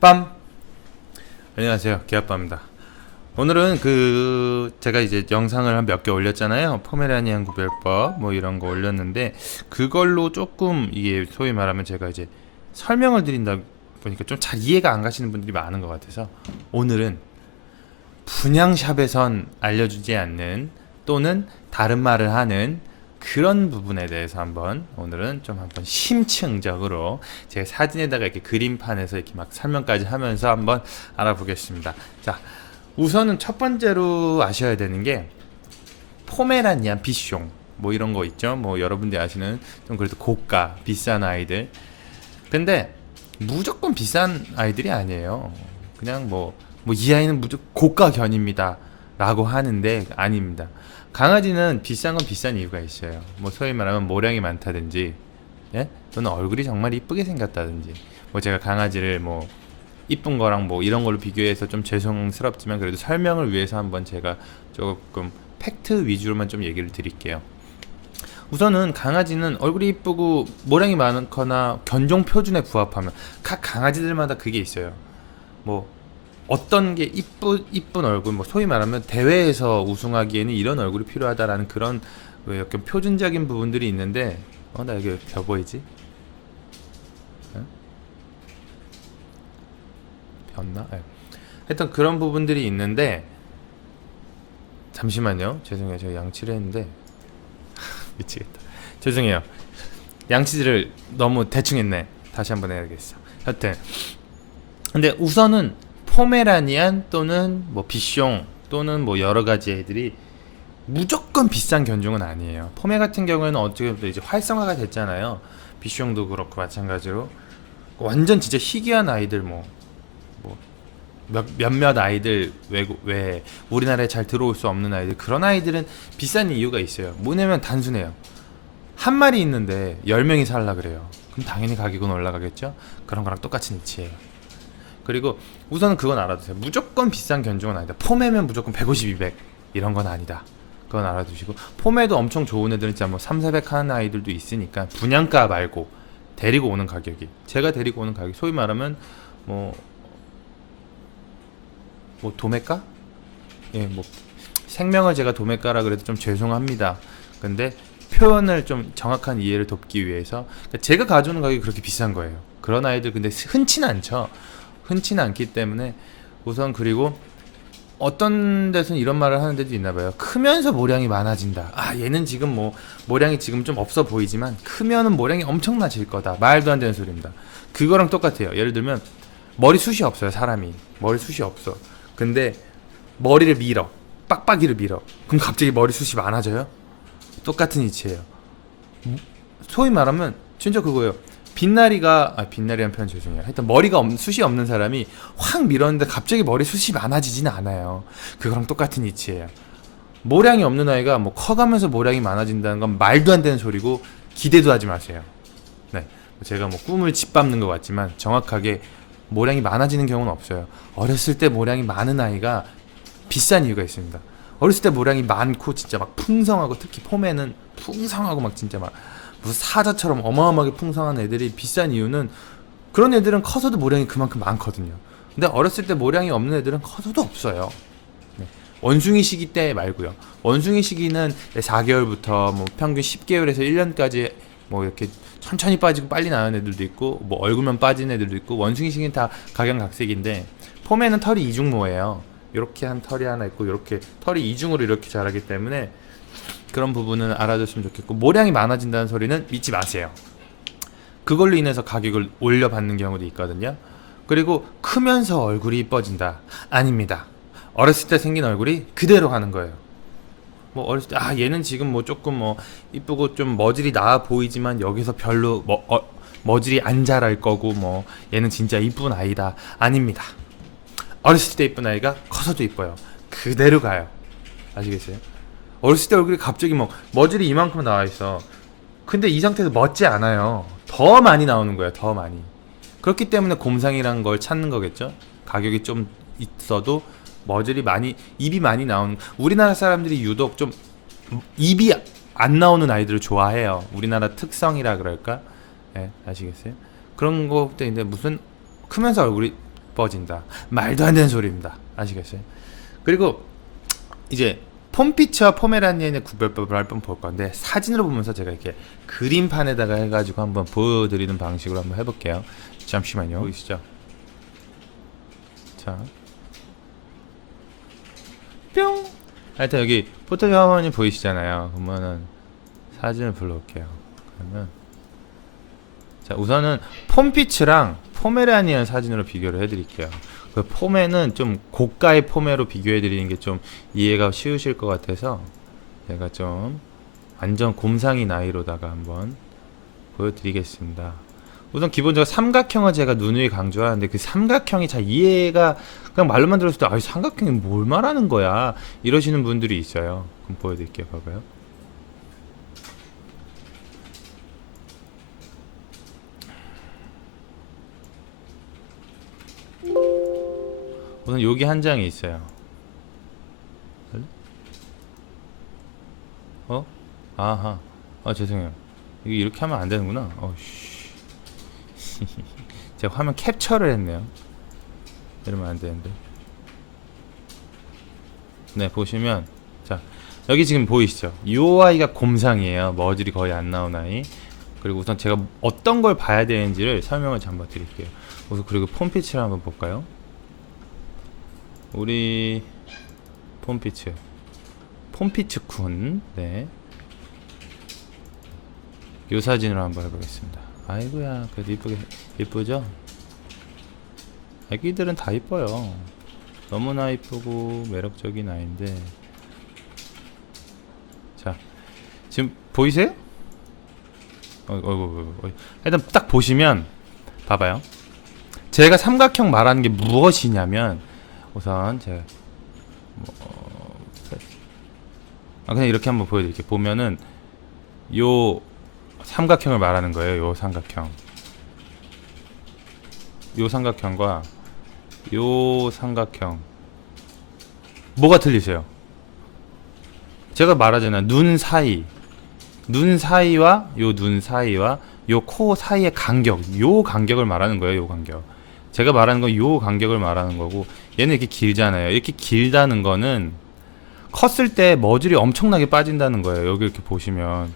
빰! 안녕하세요, 개아빠입니다. 오늘은 제가 이제 영상을 한 몇 개 올렸잖아요. 포메라니안 구별법 뭐 이런 거 올렸는데, 그걸로 조금 이게 소위 말하면 제가 이제 설명을 드린다 보니까 좀 잘 이해가 안 가시는 분들이 많은 것 같아서, 오늘은 분양샵에선 알려주지 않는, 또는 다른 말을 하는 그런 부분에 대해서 오늘은 한번 심층적으로 제 사진에다가 이렇게 그림판에서 이렇게 막 설명까지 하면서 한번 알아보겠습니다. 자, 우선은 첫 번째로 아셔야 되는 게 포메라니안 비숑 뭐 이런 거 있죠. 뭐 여러분들이 아시는 좀 그래도 고가 비싼 아이들. 근데 무조건 비싼 아이들이 아니에요. 그냥 이 아이는 무조건 고가 견입니다 라고 하는데 아닙니다. 강아지는 비싼 건 비싼 이유가 있어요. 뭐 소위 말하면 모량이 많다든지, 예? 또는 얼굴이 정말 이쁘게 생겼다든지. 뭐 제가 강아지를 뭐 이쁜 거랑 뭐 이런 걸로 비교해서 좀 죄송스럽지만, 그래도 설명을 위해서 한번 제가 조금 팩트 위주로만 좀 얘기를 드릴게요. 우선은 강아지는 얼굴이 이쁘고 모량이 많거나 견종 표준에 부합하면, 각 강아지들마다 그게 있어요. 뭐 어떤 게 이쁜 얼굴, 뭐 소위 말하면 대회에서 우승하기에는 이런 얼굴이 필요하다라는 그런 왜 약간 표준적인 부분들이 있는데, 나 여기 벼 보이지? 벼나? 네. 하여튼 그런 부분들이 있는데, 잠시만요. 죄송해요. 제가 양치를 했는데 미치겠다. 죄송해요. 양치를 너무 대충 했네. 다시 한번 해야겠어. 하여튼 근데 우선은 포메라니안 또는 뭐 비숑 또는 뭐 여러 가지 애들이 무조건 비싼 견종은 아니에요. 포메 같은 경우에는 어떻게 보면 이제 활성화가 됐잖아요. 비숑도 그렇고 마찬가지로 완전 진짜 희귀한 아이들 뭐 몇몇 아이들 왜 우리나라에 잘 들어올 수 없는 아이들, 그런 아이들은 비싼 이유가 있어요. 뭐냐면 단순해요. 한 마리 있는데 10명이 살라 그래요. 그럼 당연히 가격은 올라가겠죠. 그런 거랑 똑같은 이치예요. 그리고 우선은 그건 알아두세요. 무조건 비싼 견종은 아니다. 포메면 무조건 150, 200 이런 건 아니다. 그건 알아두시고, 포메도 엄청 좋은 애들은 진짜 뭐 3, 400 하는 아이들도 있으니까 분양가 말고 데리고 오는 가격이, 제가 데리고 오는 가격, 소위 말하면 뭐 도매가? 예, 뭐 생명을 제가 도매가라 그래도 좀 죄송합니다. 근데 표현을 좀 정확한 이해를 돕기 위해서, 그러니까 제가 가져오는 가격이 그렇게 비싼 거예요. 그런 아이들 근데 흔치는 않죠. 흔치는 않기 때문에 우선, 그리고 어떤 데서는 이런 말을 하는 데도 있나 봐요. 크면서 모량이 많아진다. 얘는 지금 뭐 모량이 지금 좀 없어 보이지만 크면은 모량이 엄청나질 거다. 말도 안 되는 소리입니다. 그거랑 똑같아요. 예를 들면 머리숱이 없어요. 사람이 머리숱이 없어. 근데 머리를 밀어, 빡빡이를 밀어. 그럼 갑자기 머리숱이 많아져요? 똑같은 이치예요. 소위 말하면 진짜 그거예요. 빛나리한 표현 죄송해요. 하여튼 숱이 없는 사람이 확 밀었는데 갑자기 머리숱이 많아지지는 않아요. 그거랑 똑같은 이치예요. 모량이 없는 아이가 뭐 커가면서 모량이 많아진다는 건 말도 안 되는 소리고, 기대도 하지 마세요. 네, 제가 뭐 꿈을 짓밟는 것 같지만 정확하게 모량이 많아지는 경우는 없어요. 어렸을 때 모량이 많은 아이가 비싼 이유가 있습니다. 어렸을 때 모량이 많고 진짜 막 풍성하고, 특히 폼에는 풍성하고 막 진짜 막 무슨 사자처럼 어마어마하게 풍성한 애들이 비싼 이유는, 그런 애들은 커서도 모량이 그만큼 많거든요. 근데 어렸을 때 모량이 없는 애들은 커서도 없어요. 네. 원숭이 시기 때 말고요. 원숭이 시기는 4개월부터 뭐 평균 10개월에서 1년까지 뭐 이렇게 천천히 빠지고 빨리 나는 애들도 있고, 뭐 얼굴만 빠진 애들도 있고, 원숭이 시기는 다 각양각색인데, 폼에는 털이 이중모예요. 이렇게 한 털이 하나 있고, 이렇게 털이 이중으로 이렇게 자라기 때문에 그런 부분은 알아줬으면 좋겠고, 모량이 많아진다는 소리는 믿지 마세요. 그걸로 인해서 가격을 올려받는 경우도 있거든요. 그리고 크면서 얼굴이 이뻐진다, 아닙니다. 어렸을 때 생긴 얼굴이 그대로 가는 거예요. 뭐 어렸을 때 얘는 지금 뭐 조금 뭐 이쁘고 좀 머질이 나아 보이지만 여기서 별로 머질이 안 자랄 거고, 뭐 얘는 진짜 이쁜 아이다, 아닙니다. 어렸을 때 이쁜 아이가 커서도 이뻐요. 그대로 가요. 아시겠어요? 어렸을 때 얼굴이 갑자기 뭐 머질이 이만큼 나와 있어. 근데 이 상태에서 멋지 않아요. 더 많이 나오는 거예요. 더 많이. 그렇기 때문에 곰상이라는 걸 찾는 거겠죠. 가격이 좀 있어도 머질이 많이, 입이 많이 나오는, 우리나라 사람들이 유독 좀 입이 안 나오는 아이들을 좋아해요. 우리나라 특성이라 그럴까? 예, 아시겠어요? 그런 것도 있는데, 무슨 크면서 얼굴이 예뻐진다. 말도 안 되는 소리입니다. 아시겠어요? 그리고 이제 폼피츠와 포메라니안의 구별법을 한번 볼 건데, 사진으로 보면서 제가 이렇게 그림판에다가 해가지고 한번 보여드리는 방식으로 한번 해볼게요. 잠시만요. 보이시죠? 자, 뿅. 하여튼 여기 포토샵 화면이 보이시잖아요. 그러면은 사진을 불러올게요. 그러면 자, 우선은 폼피츠랑 포메라니안 사진으로 비교를 해드릴게요. 그 포메는 좀 고가의 포메로 비교해드리는 게 좀 이해가 쉬우실 것 같아서 제가 좀 완전 곰상이 나이로다가 한번 보여드리겠습니다. 우선 기본적으로 삼각형을 제가 누누이 강조하는데, 그 삼각형이 잘 이해가, 그냥 말로만 들었을 때 삼각형이 뭘 말하는 거야 이러시는 분들이 있어요. 그럼 보여드릴게요. 봐봐요. 우선 여기 한 장이 있어요. 아하. 죄송해요. 이게 이렇게 하면 안 되는구나. 제가 화면 캡처를 했네요. 이러면 안 되는데. 네, 보시면 자, 여기 지금 보이시죠? 이 아이가 곰상이에요. 머질이 거의 안 나온 아이. 그리고 우선 제가 어떤 걸 봐야 되는지를 설명을 한번 드릴게요. 우선 그리고 폼피츠를 한번 볼까요? 우리 폼피츠 군. 네, 요 사진으로 한번 해보겠습니다. 아이고야, 그래도 이쁘죠? 애기들은 다 이뻐요. 너무나 이쁘고 매력적인 아이인데, 자, 지금 보이세요? 일단 딱 보시면 봐봐요. 제가 삼각형 말하는 게 무엇이냐면, 우선 제가 그냥 이렇게 한번 보여드릴게요. 보면은 요 삼각형을 말하는 거예요. 요 삼각형과 요 삼각형, 뭐가 틀리세요? 제가 말하잖아요. 눈 사이와 요 코 사이의 간격, 요 간격을 말하는 거예요. 요 간격. 제가 말하는 건 요 간격을 말하는 거고, 얘는 이렇게 길잖아요. 이렇게 길다는 거는 컸을 때 머질이 엄청나게 빠진다는 거예요. 여기 이렇게 보시면,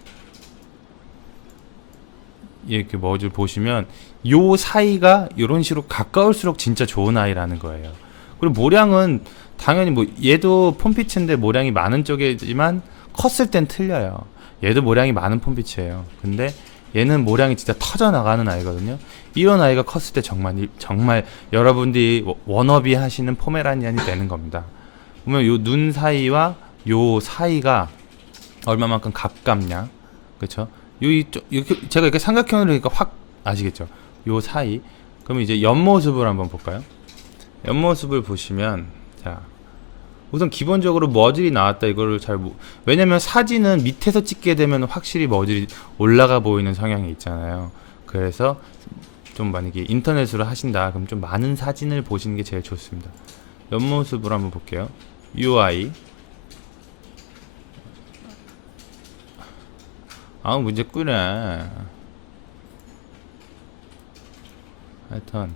이렇게 머질 보시면 요 사이가 이런 식으로 가까울수록 진짜 좋은 아이라는 거예요. 그리고 모량은 당연히 뭐 얘도 폼피츠인데 모량이 많은 쪽이지만 컸을 땐 틀려요. 얘도 모량이 많은 폼피츠예요. 근데 얘는 모량이 진짜 터져 나가는 아이거든요. 이런 아이가 컸을 때 정말 여러분들이 워너비 하시는 포메라니안이 되는 겁니다. 보면 요 눈 사이와 요 사이가 얼마만큼 가깝냐, 그렇죠? 이쪽 이렇게 제가 이렇게 삼각형으로 그러니까 확 아시겠죠? 요 사이. 그럼 이제 옆모습을 한번 볼까요? 옆모습을 보시면, 자, 우선 기본적으로 머질이 나왔다 이거를 왜냐면 사진은 밑에서 찍게 되면 확실히 머질이 올라가 보이는 성향이 있잖아요. 그래서 좀 만약에 인터넷으로 하신다 그럼 좀 많은 사진을 보시는 게 제일 좋습니다. 옆모습으로 한번 볼게요. UI 문제 꾸네. 하여튼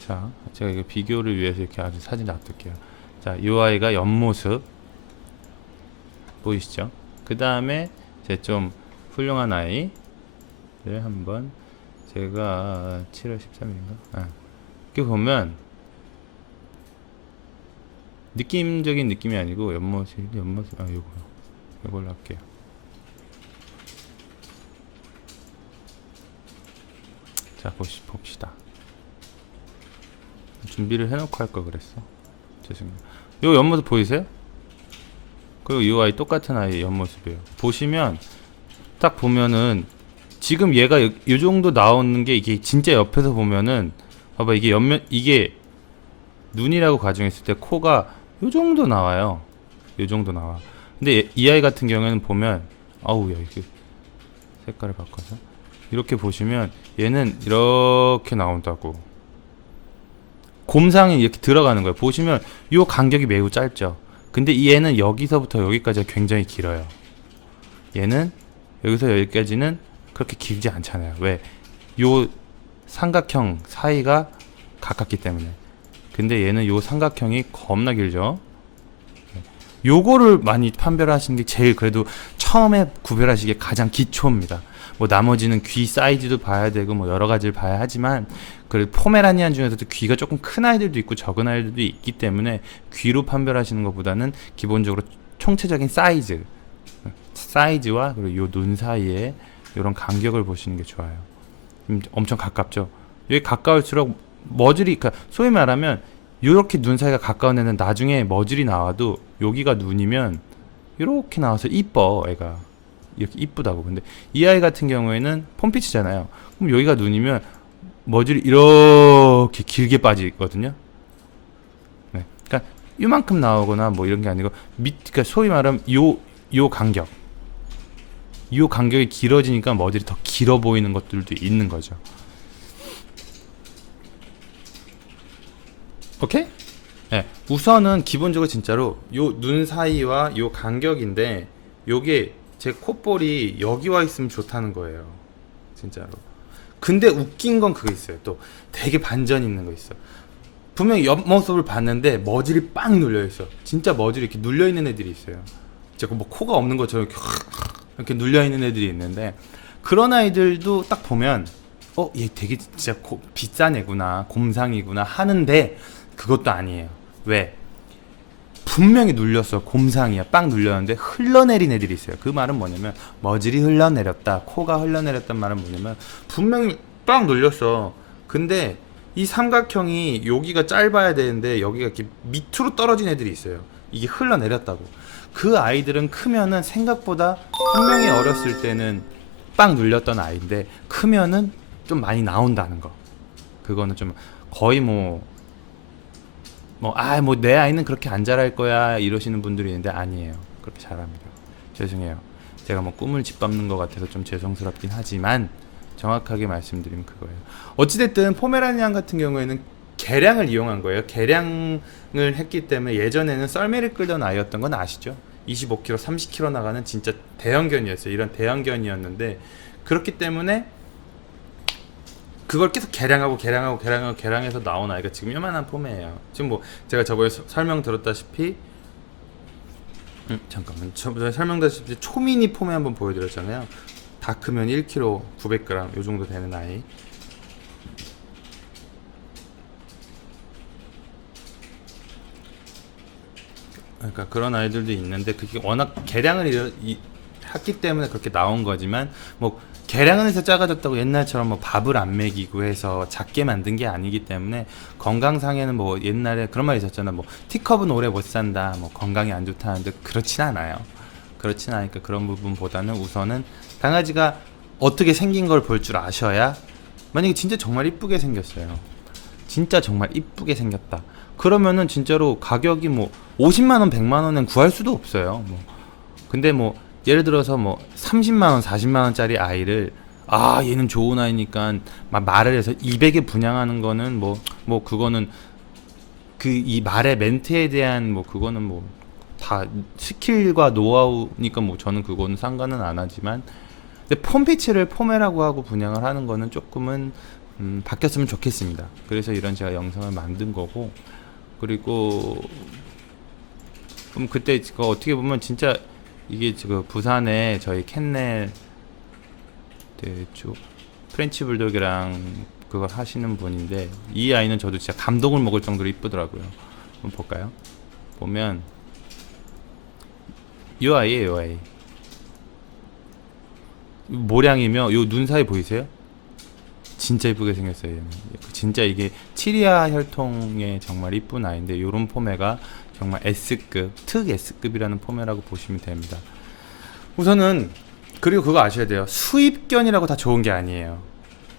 자, 제가 이거 비교를 위해서 이렇게 아주 사진 놔둘게요. 자, UI가 옆모습 보이시죠? 그 다음에 제 좀 훌륭한 아이를 한번 제가 7월 13일인가? 이렇게 보면 느낌적인 느낌이 아니고 옆모습 요걸로 할게요. 자, 봅시다. 준비를 해놓고 할 걸 그랬어. 죄송해요. 요 옆모습 보이세요? 그리고 이 아이 똑같은 아이 옆모습이에요. 보시면 딱 보면은 지금 얘가 요 정도 나오는 게, 이게 진짜 옆에서 보면은 봐봐, 이게 이게 눈이라고 가정했을 때 코가 요 정도 나와요. 요 정도 나와. 근데 이 아이 같은 경우에는 보면 야, 이게 색깔을 바꿔서 이렇게 보시면 얘는 이렇게 나온다고. 곰상이 이렇게 들어가는 거예요. 보시면 요 간격이 매우 짧죠. 근데 얘는 여기서부터 여기까지가 굉장히 길어요. 얘는 여기서 여기까지는 그렇게 길지 않잖아요. 왜? 요 삼각형 사이가 가깝기 때문에. 근데 얘는 요 삼각형이 겁나 길죠. 요거를 많이 판별하시는 게 제일 그래도 처음에 구별하시기에 가장 기초입니다. 뭐 나머지는 귀 사이즈도 봐야 되고 뭐 여러 가지를 봐야 하지만 그래도 포메라니안 중에서도 귀가 조금 큰 아이들도 있고 적은 아이들도 있기 때문에 귀로 판별하시는 것보다는 기본적으로 총체적인 사이즈와 그리고 요 눈 사이에 이런 간격을 보시는 게 좋아요. 엄청 가깝죠. 여기 가까울수록 머질이, 그러니까 소위 말하면 이렇게 눈 사이가 가까운 애는 나중에 머질이 나와도 여기가 눈이면 이렇게 나와서 이뻐. 애가 이렇게 이쁘다고. 근데 이 아이 같은 경우에는 폼피치잖아요. 그럼 여기가 눈이면 머질이 이렇게 길게 빠지거든요. 네. 그러니까 이만큼 나오거나 뭐 이런 게 아니고 그러니까 소위 말하면 요 간격이 길어지니까 머질이 더 길어 보이는 것들도 있는 거죠. 오케이? 네, 우선은 기본적으로 진짜로 요 눈 사이와 요 간격인데 요게 제 콧볼이 여기 와 있으면 좋다는 거예요. 진짜로. 근데 웃긴 건 그거 있어요. 또 되게 반전 있는 거 있어. 분명히 옆모습을 봤는데 머질이 빵 눌려 있어. 진짜 머질이 이렇게 눌려 있는 애들이 있어요. 진짜 뭐 코가 없는 것처럼 이렇게 눌려 있는 애들이 있는데 그런 아이들도 딱 보면 얘 되게 진짜 비싼 애구나, 곰상이구나 하는데 그것도 아니에요. 왜? 분명히 눌렸어. 곰상이야. 빵 눌렸는데 흘러내린 애들이 있어요. 그 말은 뭐냐면 머질이 흘러내렸다, 코가 흘러내렸단 말은 뭐냐면 분명히 빵 눌렸어. 근데 이 삼각형이 여기가 짧아야 되는데 여기가 이렇게 밑으로 떨어진 애들이 있어요. 이게 흘러내렸다고. 그 아이들은 크면은 생각보다 분명히 어렸을 때는 빵 눌렸던 아이인데 크면은 좀 많이 나온다는 거. 그거는 좀 거의 내 아이는 그렇게 안 자랄 거야 이러시는 분들이 있는데 아니에요. 그렇게 잘합니다. 죄송해요. 제가 뭐 꿈을 짓밟는 것 같아서 좀 죄송스럽긴 하지만 정확하게 말씀드리면 그거예요. 어찌됐든 포메라니안 같은 경우에는 개량을 이용한 거예요. 개량을 했기 때문에 예전에는 썰매를 끌던 아이였던 건 아시죠? 25kg, 30kg 나가는 진짜 대형견이었어요. 이런 대형견이었는데 그렇기 때문에 그걸 계속 개량해서 나온 아이가 지금 요만한 폼이에요. 지금 뭐 제가 저번에 설명 들었다시피 잠깐만 저번에 설명드렸다시피 초미니 폼에 한번 보여드렸잖아요. 다 크면 1kg 900g 요 정도 되는 아이. 그러니까 그런 아이들도 있는데 그게 워낙 개량을 했기 때문에 그렇게 나온 거지만 뭐 개량을 해서 작아졌다고 옛날처럼 뭐 밥을 안 먹이고 해서 작게 만든 게 아니기 때문에 건강상에는 뭐 옛날에 그런 말 있었잖아. 뭐 티컵은 오래 못 산다. 뭐 건강이 안 좋다는데 그렇진 않아요. 그렇진 않으니까 그런 부분보다는 우선은 강아지가 어떻게 생긴 걸 볼 줄 아셔야 만약에 진짜 정말 이쁘게 생겼어요. 진짜 정말 이쁘게 생겼다. 그러면은 진짜로 가격이 뭐 50만 원, 100만 원은 구할 수도 없어요. 뭐 근데 뭐 예를 들어서 뭐 30만 원, 40만 원짜리 아이를 얘는 좋은 아이니까 막 말을 해서 200에 분양하는 거는 뭐 그거는 그 이 말의 멘트에 대한 뭐 그거는 뭐 다 스킬과 노하우니까 뭐 저는 그거는 상관은 안 하지만 근데 폼피치를 포메라고 하고 분양을 하는 거는 조금은 바뀌었으면 좋겠습니다. 그래서 이런 제가 영상을 만든 거고 그리고 그때 어떻게 보면 진짜 이게 지금 부산에 저희 캔넬 쪽 프렌치 불독이랑 그걸 하시는 분인데 이 아이는 저도 진짜 감동을 먹을 정도로 이쁘더라고요. 한번 볼까요? 보면 이 아이예요. 이 아이 모량이며 요 눈 사이 보이세요? 진짜 이쁘게 생겼어요. 얘는. 진짜 이게 치리아 혈통의 정말 이쁜 아이인데 요런 포메가 정말 S급, 특 S급이라는 포메라고 보시면 됩니다. 우선은 그리고 그거 아셔야 돼요. 수입견이라고 다 좋은 게 아니에요.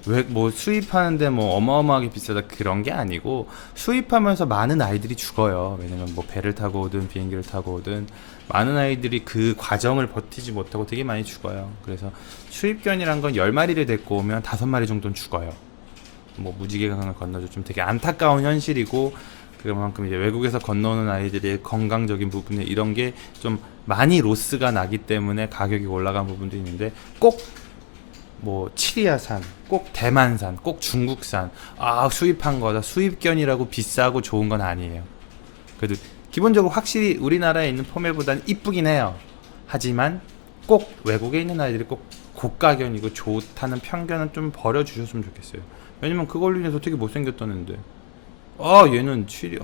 왜 뭐 수입하는데 뭐 어마어마하게 비싸다 그런 게 아니고 수입하면서 많은 아이들이 죽어요. 왜냐면 뭐 배를 타고 오든 비행기를 타고 오든 많은 아이들이 그 과정을 버티지 못하고 되게 많이 죽어요. 그래서 수입견이란 건 10마리를 데리고 오면 5마리 정도는 죽어요. 뭐 무지개강을 건너죠. 좀 되게 안타까운 현실이고 그만큼 이제 외국에서 건너오는 아이들의 건강적인 부분에 이런 게 좀 많이 로스가 나기 때문에 가격이 올라간 부분도 있는데 꼭 뭐 치리아산, 꼭 대만산, 꼭 중국산, 아 수입한 거다, 수입견이라고 비싸고 좋은 건 아니에요. 그래도 기본적으로 확실히 우리나라에 있는 포메보다는 이쁘긴 해요. 하지만 꼭 외국에 있는 아이들이 꼭 고가견이고 좋다는 편견은 좀 버려주셨으면 좋겠어요. 왜냐면 그걸로 인해서 되게 못생겼다는데, 아 얘는 취리,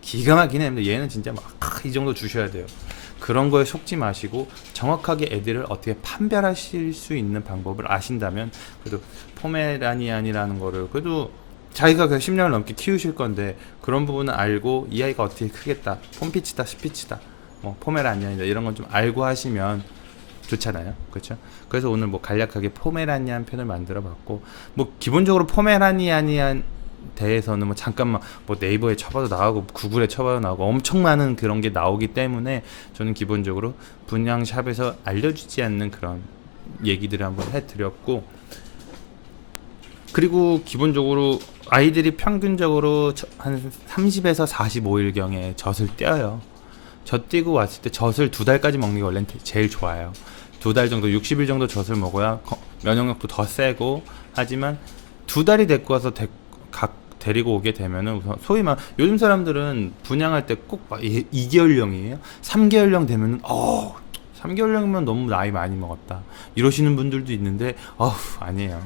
기가 막히네. 얘는 진짜 막 이 정도 주셔야 돼요. 그런 거에 속지 마시고 정확하게 애들을 어떻게 판별하실 수 있는 방법을 아신다면, 그래도 포메라니안이라는 거를 그래도 자기가 그 10년을 넘게 키우실 건데 그런 부분은 알고 이 아이가 어떻게 크겠다, 폼피치다 스피치다 뭐 포메라니안이다 이런 건 좀 알고 하시면 좋잖아요. 그렇죠? 그래서 오늘 뭐 간략하게 포메라니안 편을 만들어 봤고, 뭐 기본적으로 포메라니안이안 대해서는 뭐 잠깐만 뭐 네이버에 쳐봐도 나오고 구글에 쳐봐도 나오고 엄청 많은 그런 게 나오기 때문에 저는 기본적으로 분양샵에서 알려주지 않는 그런 얘기들을 한번 해드렸고, 그리고 기본적으로 아이들이 평균적으로 한 30에서 45일경에 젖을 떼어요. 젖 떼고 왔을 때 젖을 2달까지 먹는 게 원래는 제일 좋아요. 2달 정도, 60일 정도 젖을 먹어야 면역력도 더 세고, 하지만 2달이 데리고 와서 데리고 오게 되면은 우선 소위 말 요즘 사람들은 분양할 때 꼭 2개월령이에요. 3개월령 되면은 3개월령이면 너무 나이 많이 먹었다 이러시는 분들도 있는데 아니에요.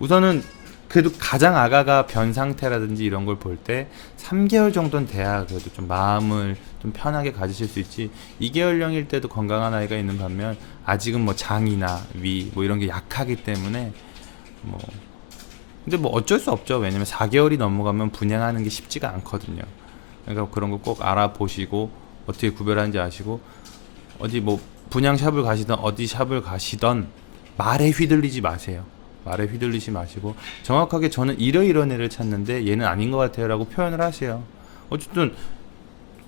우선은 그래도 가장 아가가 변 상태라든지 이런 걸 볼 때 3개월 정도는 돼야 그래도 좀 마음을 좀 편하게 가지실 수 있지, 2개월령일 때도 건강한 아이가 있는 반면 아직은 뭐 장이나 위 뭐 이런 게 약하기 때문에 뭐 근데 뭐 어쩔 수 없죠. 왜냐면 4개월이 넘어가면 분양하는 게 쉽지가 않거든요. 그러니까 그런 거 꼭 알아보시고 어떻게 구별하는지 아시고, 어디 뭐 분양샵을 가시던 어디 샵을 가시던 말에 휘둘리지 마세요. 말에 휘둘리지 마시고 정확하게 저는 이러이러한 애를 찾는데 얘는 아닌 것 같아요 라고 표현을 하세요. 어쨌든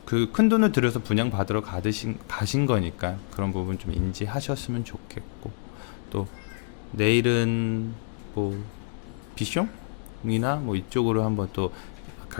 그 큰 돈을 들여서 분양 받으러 가신 거니까 그런 부분 좀 인지하셨으면 좋겠고, 또 내일은 뭐 비숑이나 뭐 이쪽으로 한번 또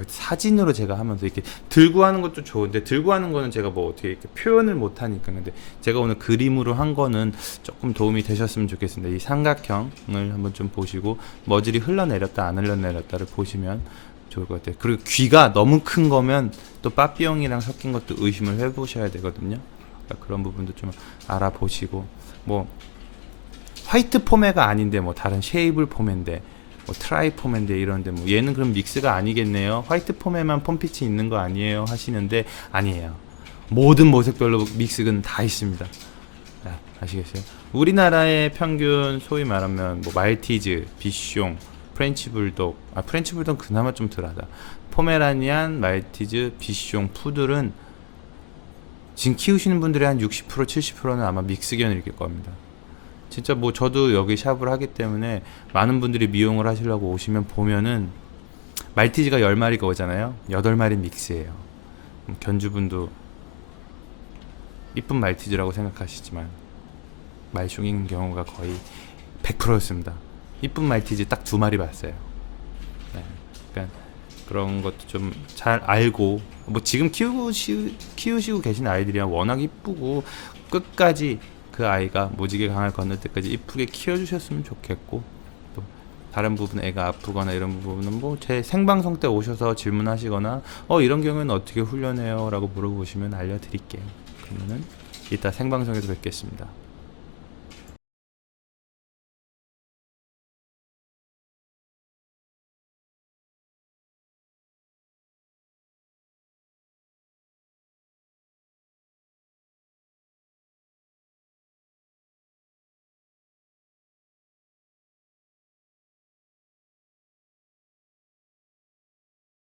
사진으로 제가 하면서 이렇게 들고 하는 것도 좋은데, 들고 하는 거는 제가 뭐 어떻게 이렇게 표현을 못 하니까, 근데 제가 오늘 그림으로 한 거는 조금 도움이 되셨으면 좋겠습니다. 이 삼각형을 한번 좀 보시고 머질이 흘러내렸다 안 흘러내렸다를 보시면 좋을 것 같아요. 그리고 귀가 너무 큰 거면 또 빠삐용이랑 섞인 것도 의심을 해보셔야 되거든요. 그러니까 그런 부분도 좀 알아보시고, 뭐 화이트 포메가 아닌데 뭐 다른 쉐이블 포메인데 뭐 트라이 포메인데 이런데 뭐 얘는 그럼 믹스가 아니겠네요. 화이트 포메만 폼피치 있는 거 아니에요 하시는데 아니에요. 모든 모색별로 믹스는 다 있습니다. 아시겠어요? 우리나라의 평균 소위 말하면 뭐 말티즈, 비숑, 프렌치 불독, 프렌치 불독 그나마 좀 덜하다. 포메라니안, 말티즈, 비숑, 푸들은 지금 키우시는 분들의 한 60% 70%는 아마 믹스견일 겁니다. 진짜 뭐 저도 여기 샵을 하기 때문에 많은 분들이 미용을 하시려고 오시면 보면은 말티즈가 10마리가 오잖아요. 8마리 믹스예요. 견주분도 이쁜 말티즈라고 생각하시지만 말숑인 경우가 거의 100%였습니다. 이쁜 말티즈 딱 2마리 봤어요. 네. 그러니까 그런 것도 좀 잘 알고, 뭐 지금 키우시고 계신 아이들이야 워낙 이쁘고 끝까지 그 아이가 무지개 강을 건널 때까지 이쁘게 키워주셨으면 좋겠고, 또 다른 부분 애가 아프거나 이런 부분은 뭐 제 생방송 때 오셔서 질문하시거나 이런 경우에는 어떻게 훈련해요? 라고 물어보시면 알려드릴게요. 그러면은 이따 생방송에서 뵙겠습니다.